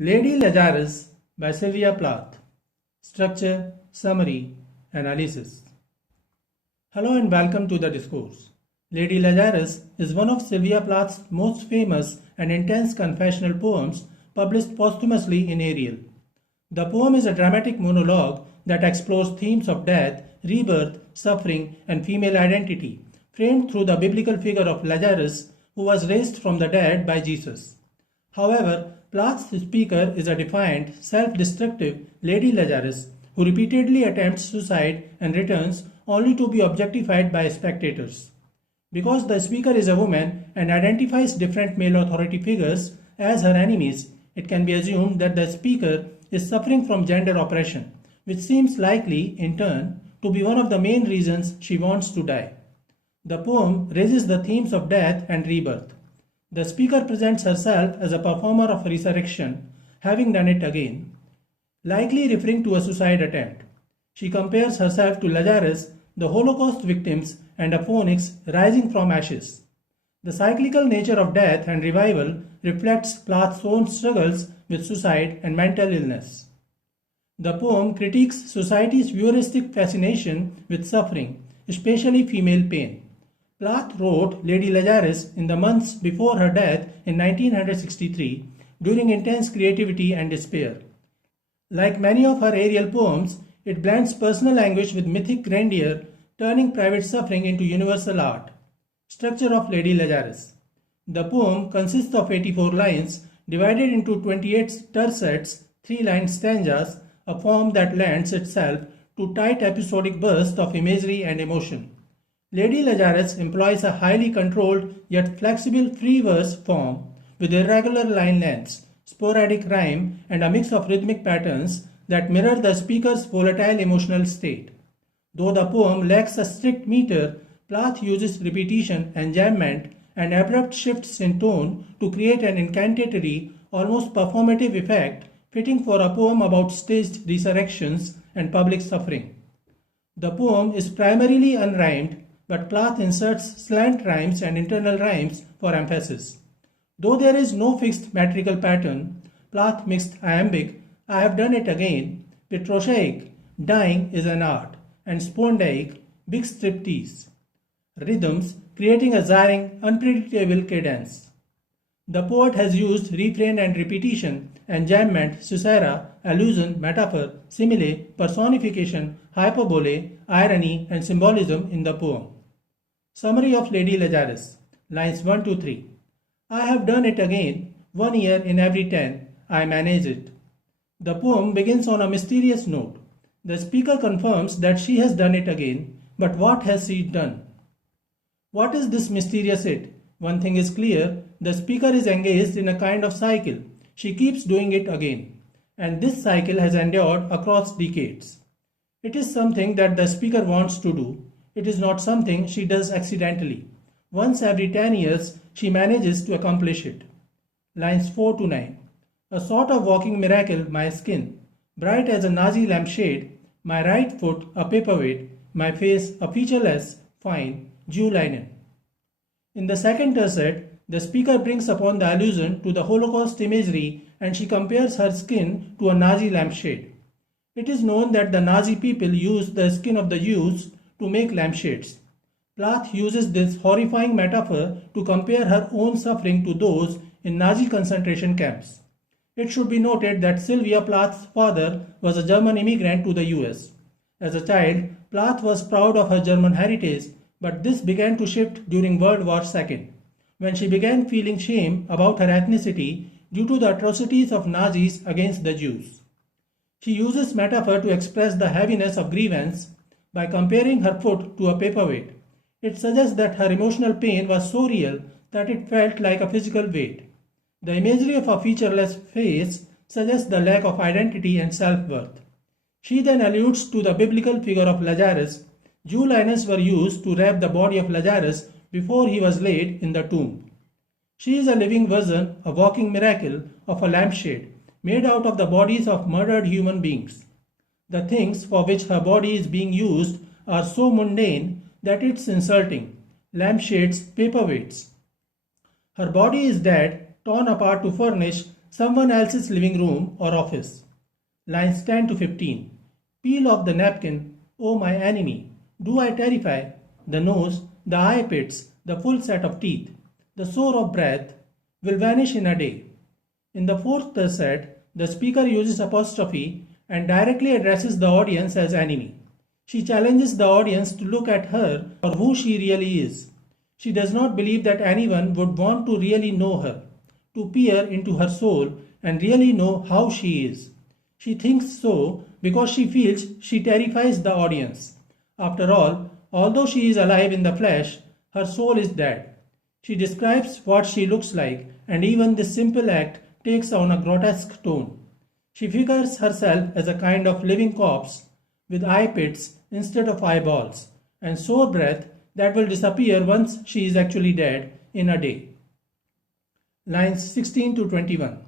Lady Lazarus by Sylvia Plath. Structure, Summary, Analysis. Hello and welcome to the discourse. Lady Lazarus is one of Sylvia Plath's most famous and intense confessional poems published posthumously in Ariel. The poem is a dramatic monologue that explores themes of death, rebirth, suffering, and female identity, framed through the biblical figure of Lazarus, who was raised from the dead by Jesus. However, Plath's speaker is a defiant, self-destructive Lady Lazarus who repeatedly attempts suicide and returns only to be objectified by spectators. Because the speaker is a woman and identifies different male authority figures as her enemies, it can be assumed that the speaker is suffering from gender oppression, which seems likely, in turn, to be one of the main reasons she wants to die. The poem raises the themes of death and rebirth. The speaker presents herself as a performer of resurrection, having done it again, likely referring to a suicide attempt. She compares herself to Lazarus, the Holocaust victims, and a phoenix rising from ashes. The cyclical nature of death and revival reflects Plath's own struggles with suicide and mental illness. The poem critiques society's voyeuristic fascination with suffering, especially female pain. Plath wrote Lady Lazarus in the months before her death in 1963 during intense creativity and despair. Like many of her Ariel poems, it blends personal anguish with mythic grandeur, turning private suffering into universal art. Structure of Lady Lazarus. The poem consists of 84 lines divided into 28 tercets, 3-line stanzas, a form that lends itself to tight episodic bursts of imagery and emotion. Lady Lazarus employs a highly controlled yet flexible free verse form with irregular line lengths, sporadic rhyme, and a mix of rhythmic patterns that mirror the speaker's volatile emotional state. Though the poem lacks a strict meter, Plath uses repetition, enjambment, and abrupt shifts in tone to create an incantatory, almost performative effect fitting for a poem about staged resurrections and public suffering. The poem is primarily unrhymed, but Plath inserts slant rhymes and internal rhymes for emphasis. Though there is no fixed metrical pattern, Plath mixed iambic, I have done it again, with trochaic, dying is an art, and spondaic, big striptease rhythms, creating a jarring, unpredictable cadence. The poet has used refrain and repetition, enjambment, caesura, allusion, metaphor, simile, personification, hyperbole, irony, and symbolism in the poem. Summary of Lady Lazarus, lines 1 to 3. I have done it again, 1 year in every 10, I manage it. The poem begins on a mysterious note. The speaker confirms that she has done it again, but what has she done? What is this mysterious it? One thing is clear, the speaker is engaged in a kind of cycle. She keeps doing it again, and this cycle has endured across decades. It is something that the speaker wants to do. It is not something she does accidentally. Once every 10 years, she manages to accomplish it. Lines 4 to 9. A sort of walking miracle, my skin, bright as a Nazi lampshade, my right foot a paperweight, my face a featureless, fine, Jew linen. In the second tercet, the speaker brings upon the allusion to the Holocaust imagery and she compares her skin to a Nazi lampshade. It is known that the Nazi people used the skin of the Jews to make lampshades. Plath uses this horrifying metaphor to compare her own suffering to those in Nazi concentration camps. It should be noted that Sylvia Plath's father was a German immigrant to the US. As a child, Plath was proud of her German heritage, but this began to shift during World War II, when she began feeling shame about her ethnicity due to the atrocities of Nazis against the Jews. She uses metaphor to express the heaviness of grievance by comparing her foot to a paperweight. It suggests that her emotional pain was so real that it felt like a physical weight. The imagery of a featureless face suggests the lack of identity and self-worth. She then alludes to the biblical figure of Lazarus. Jew linens were used to wrap the body of Lazarus before he was laid in the tomb. She is a living version, a walking miracle of a lampshade made out of the bodies of murdered human beings. The things for which her body is being used are so mundane that it's insulting. Lampshades, paperweights. Her body is dead, torn apart to furnish someone else's living room or office. Lines 10 to 15. Peel off the napkin, O my enemy. Do I terrify? The nose, the eye pits, the full set of teeth, the sore of breath will vanish in a day. In the fourth set, the speaker uses apostrophe and directly addresses the audience as enemy. She challenges the audience to look at her for who she really is. She does not believe that anyone would want to really know her, to peer into her soul and really know how she is. She thinks so because she feels she terrifies the audience. After all, although she is alive in the flesh, her soul is dead. She describes what she looks like, and even this simple act takes on a grotesque tone. She figures herself as a kind of living corpse with eye pits instead of eyeballs, and sore breath that will disappear once she is actually dead in a day. Lines 16 to 21.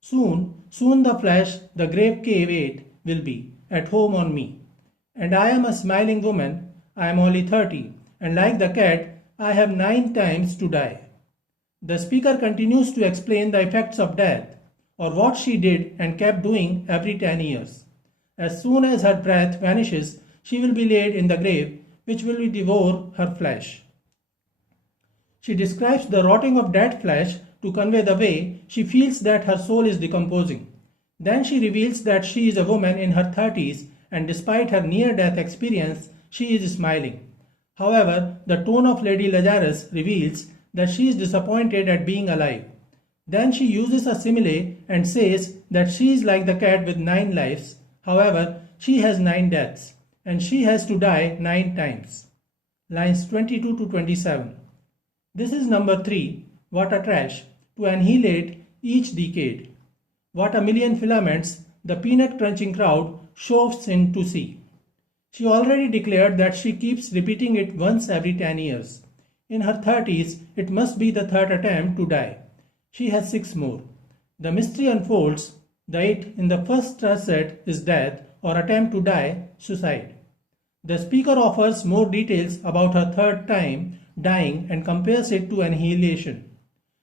Soon the flesh, the grave cave 8, will be at home on me. And I am a smiling woman, I am only 30, and like the cat, I have 9 times to die. The speaker continues to explain the effects of death, or what she did and kept doing every 10 years. As soon as her breath vanishes, she will be laid in the grave, which will devour her flesh. She describes the rotting of dead flesh to convey the way she feels that her soul is decomposing. Then she reveals that she is a woman in her 30s, and despite her near-death experience, she is smiling. However, the tone of Lady Lazarus reveals that she is disappointed at being alive. Then she uses a simile and says that she is like the cat with 9 lives. However, she has 9 deaths, and she has to die 9 times. Lines 22 to 27. This is number 3, what a trash, to annihilate each decade. What a million filaments the peanut crunching crowd shoves in to see. She already declared that she keeps repeating it once every 10 years. In her 30s, it must be the 3rd attempt to die. She has 6 more. The mystery unfolds. The 8 in the first set is death or attempt to die, suicide. The speaker offers more details about her 3rd time dying and compares it to annihilation.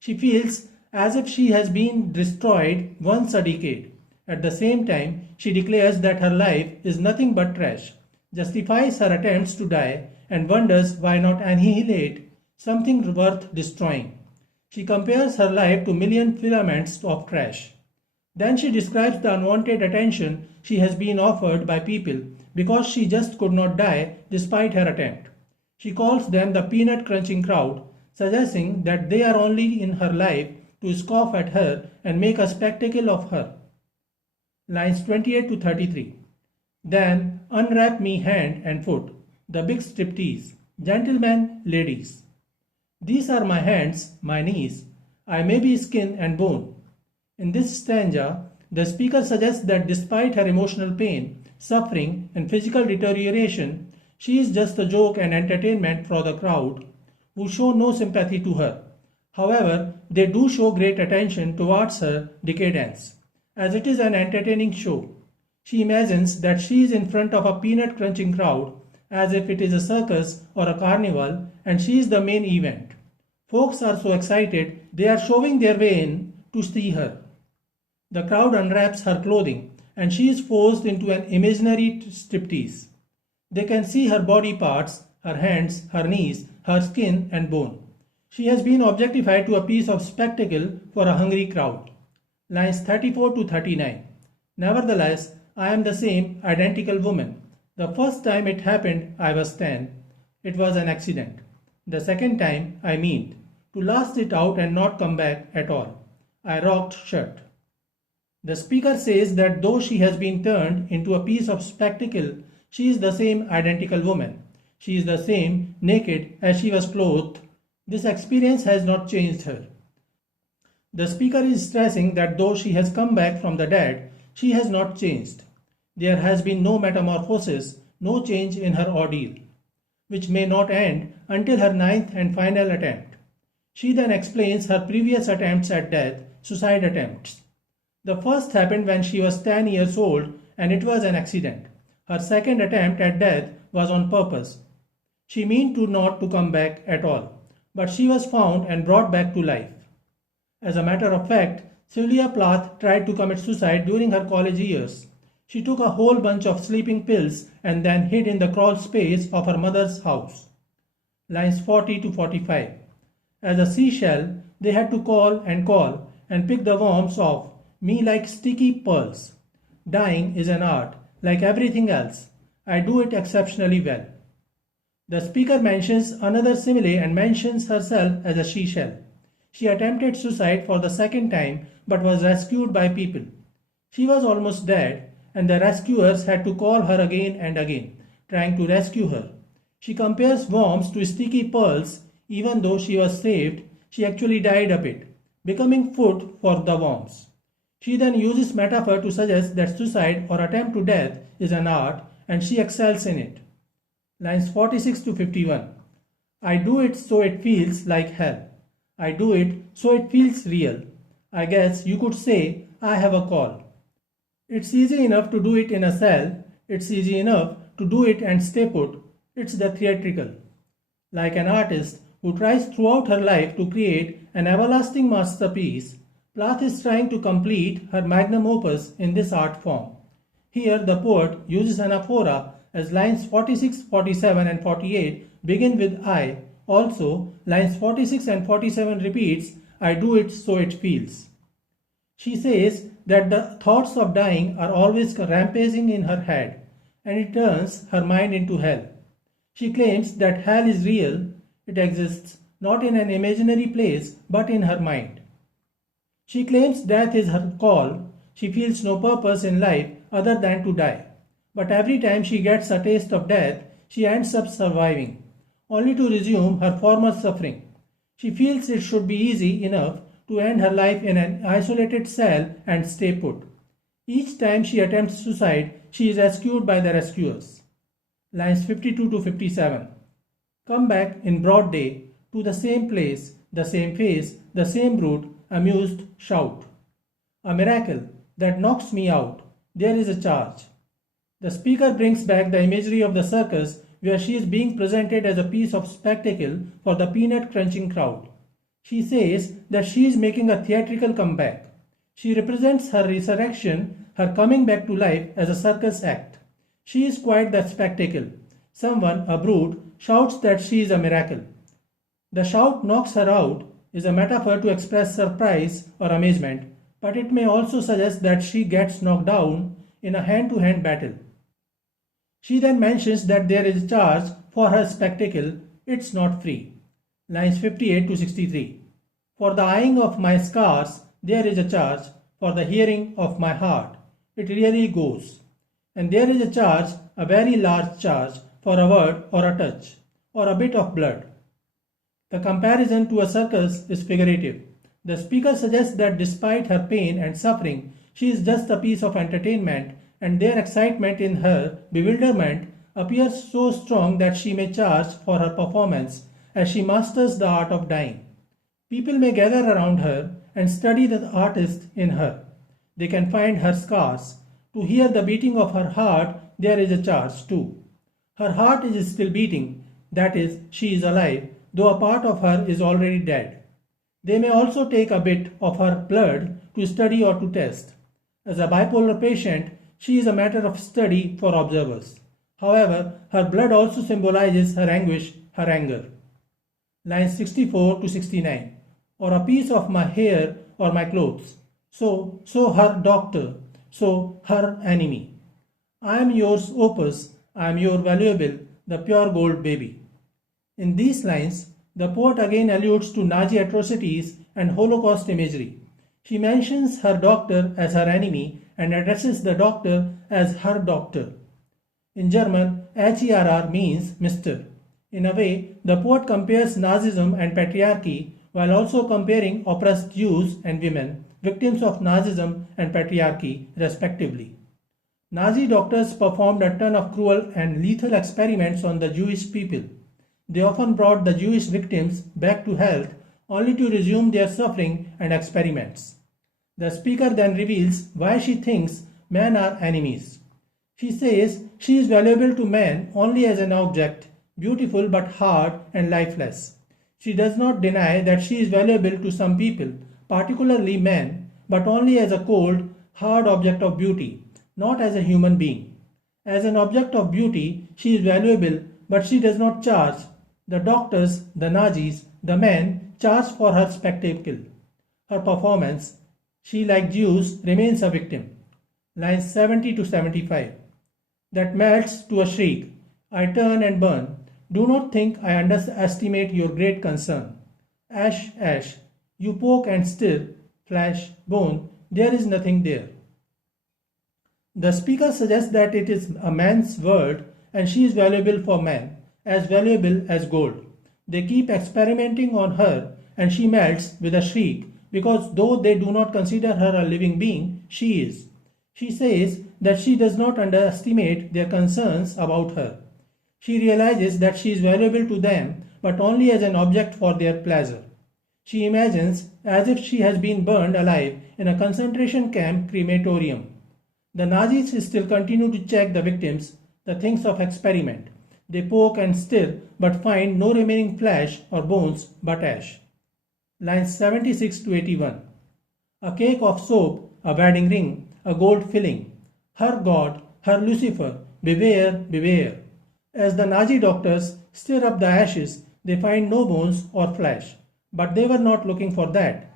She feels as if she has been destroyed once a decade. At the same time, she declares that her life is nothing but trash, justifies her attempts to die, and wonders why not annihilate something worth destroying. She compares her life to million filaments of trash. Then she describes the unwanted attention she has been offered by people because she just could not die despite her attempt. She calls them the peanut crunching crowd, suggesting that they are only in her life to scoff at her and make a spectacle of her. Lines 28 to 33. Then unwrap me hand and foot, the big striptease. Gentlemen, ladies. These are my hands, my knees. I may be skin and bone. In this stanza, the speaker suggests that despite her emotional pain, suffering, and physical deterioration, she is just a joke and entertainment for the crowd, who show no sympathy to her. However, they do show great attention towards her decadence, as it is an entertaining show. She imagines that she is in front of a peanut crunching crowd, as if it is a circus or a carnival, and she is the main event. Folks are so excited, they are shoving their way in to see her. The crowd unwraps her clothing, and she is forced into an imaginary striptease. They can see her body parts, her hands, her knees, her skin and bone. She has been objectified to a piece of spectacle for a hungry crowd. Lines 34 to 39. Nevertheless, I am the same identical woman. The first time it happened, I was 10. It was an accident. The second time, I meant to last it out and not come back at all. I rocked shut. The speaker says that though she has been turned into a piece of spectacle, she is the same identical woman. She is the same naked as she was clothed. This experience has not changed her. The speaker is stressing that though she has come back from the dead, she has not changed. There has been no metamorphosis, no change in her ordeal, which may not end until her 9th and final attempt. She then explains her previous attempts at death, suicide attempts. The first happened when she was 10 years old and it was an accident. Her second attempt at death was on purpose. She meant to not to come back at all, but she was found and brought back to life. As a matter of fact, Sylvia Plath tried to commit suicide during her college years. She took a whole bunch of sleeping pills and then hid in the crawl space of her mother's house. Lines 40 to 45. As a seashell, they had to call and pick the worms off me like sticky pearls. Dying is an art, like everything else. I do it exceptionally well. The speaker mentions another simile and mentions herself as a seashell. She attempted suicide for the second time but was rescued by people. She was almost dead, and the rescuers had to call her again and again, trying to rescue her. She compares worms to sticky pearls. Even though she was saved, she actually died a bit, becoming food for the worms. She then uses metaphor to suggest that suicide or attempt to death is an art, and she excels in it. Lines 46 to 51. I do it so it feels like hell. I do it so it feels real. I guess you could say I have a call. It's easy enough to do it in a cell. It's easy enough to do it and stay put. It's the theatrical. Like an artist who tries throughout her life to create an everlasting masterpiece, Plath is trying to complete her magnum opus in this art form. Here the poet uses anaphora as lines 46, 47 and 48 begin with I. Also, lines 46 and 47 repeats, I do it so it feels. She says that the thoughts of dying are always rampaging in her head, and it turns her mind into hell. She claims that hell is real. It exists not in an imaginary place but in her mind. She claims death is her call. She feels no purpose in life other than to die. But every time she gets a taste of death, she ends up surviving, only to resume her former suffering. She feels it should be easy enough to end her life in an isolated cell and stay put. Each time she attempts suicide, she is rescued by the rescuers. Lines 52 to 57. Come back in broad day to the same place, the same face, the same brute, amused shout. A miracle that knocks me out. There is a charge. The speaker brings back the imagery of the circus where she is being presented as a piece of spectacle for the peanut crunching crowd. She says that she is making a theatrical comeback. She represents her resurrection, her coming back to life as a circus act. She is quite the spectacle. Someone, a brute, shouts that she is a miracle. The shout knocks her out is a metaphor to express surprise or amazement, but it may also suggest that she gets knocked down in a hand-to-hand battle. She then mentions that there is a charge for her spectacle. It's not free. Lines 58 to 63. For the eyeing of my scars, there is a charge. For the hearing of my heart, it really goes. And there is a charge, a very large charge, for a word or a touch, or a bit of blood. The comparison to a circus is figurative. The speaker suggests that despite her pain and suffering, she is just a piece of entertainment, and their excitement in her bewilderment appears so strong that she may charge for her performance as she masters the art of dying. People may gather around her and study the artist in her. They can find her scars. To hear the beating of her heart, there is a charge too. Her heart is still beating, that is, she is alive, though a part of her is already dead. They may also take a bit of her blood to study or to test. As a bipolar patient, she is a matter of study for observers. However, her blood also symbolizes her anguish, her anger. Lines 64 to 69. Or a piece of my hair or my clothes. So her doctor, so her enemy. I am yours opus, I am your valuable, the pure gold baby. In these lines, the poet again alludes to Nazi atrocities and Holocaust imagery. She mentions her doctor as her enemy and addresses the doctor as her doctor. In German, HERR means Mr. In a way, the poet compares Nazism and patriarchy while also comparing oppressed Jews and women, victims of Nazism and patriarchy, respectively. Nazi doctors performed a ton of cruel and lethal experiments on the Jewish people. They often brought the Jewish victims back to health only to resume their suffering and experiments. The speaker then reveals why she thinks men are enemies. She says she is valuable to men only as an object, beautiful but hard and lifeless. She does not deny that she is valuable to some people, particularly men, but only as a cold, hard object of beauty, not as a human being. As an object of beauty, she is valuable, but she does not charge. The doctors, the Nazis, the men charge for her spectacle. Her performance, she like Jews remains a victim. Lines 70 to 75. That melts to a shriek. I turn and burn. Do not think I underestimate your great concern. Ash, ash. You poke and stir. Flesh, bone. There is nothing there. The speaker suggests that it is a man's world and she is valuable for man, as valuable as gold. They keep experimenting on her and she melts with a shriek because though they do not consider her a living being, she is. She says that she does not underestimate their concerns about her. She realizes that she is valuable to them but only as an object for their pleasure. She imagines as if she has been burned alive in a concentration camp crematorium. The Nazis still continue to check the victims, the things of experiment. They poke and stir but find no remaining flesh or bones but ash. Lines 76 to 81. A cake of soap, a wedding ring, a gold filling. Her God, her Lucifer, beware, beware. As the Nazi doctors stir up the ashes, they find no bones or flesh. But they were not looking for that.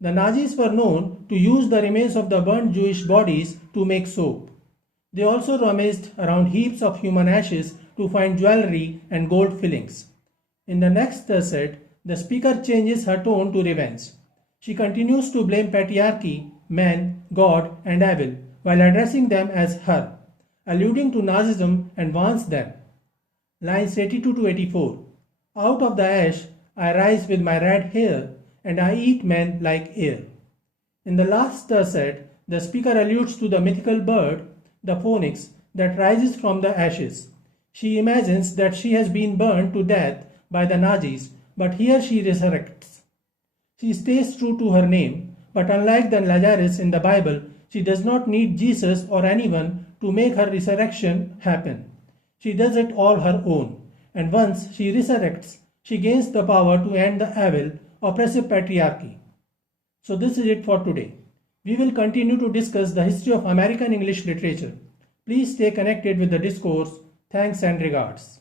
The Nazis were known to use the remains of the burnt Jewish bodies to make soap. They also rummaged around heaps of human ashes to find jewelry and gold fillings. In the next tercet, the speaker changes her tone to revenge. She continues to blame patriarchy, man, God, and evil while addressing them as her, alluding to Nazism and warns them. Lines 82 to 84. Out of the ash I rise with my red hair, and I eat men like air. In the last tercet, the speaker alludes to the mythical bird, the phoenix, that rises from the ashes. She imagines that she has been burned to death by the Nazis, but here she resurrects. She stays true to her name, but unlike the Lazarus in the Bible, she does not need Jesus or anyone to make her resurrection happen. She does it all her own, and once she resurrects, she gains the power to end the evil, oppressive patriarchy. So this is it for today. We will continue to discuss the history of American English literature. Please stay connected with the discourse. Thanks and regards.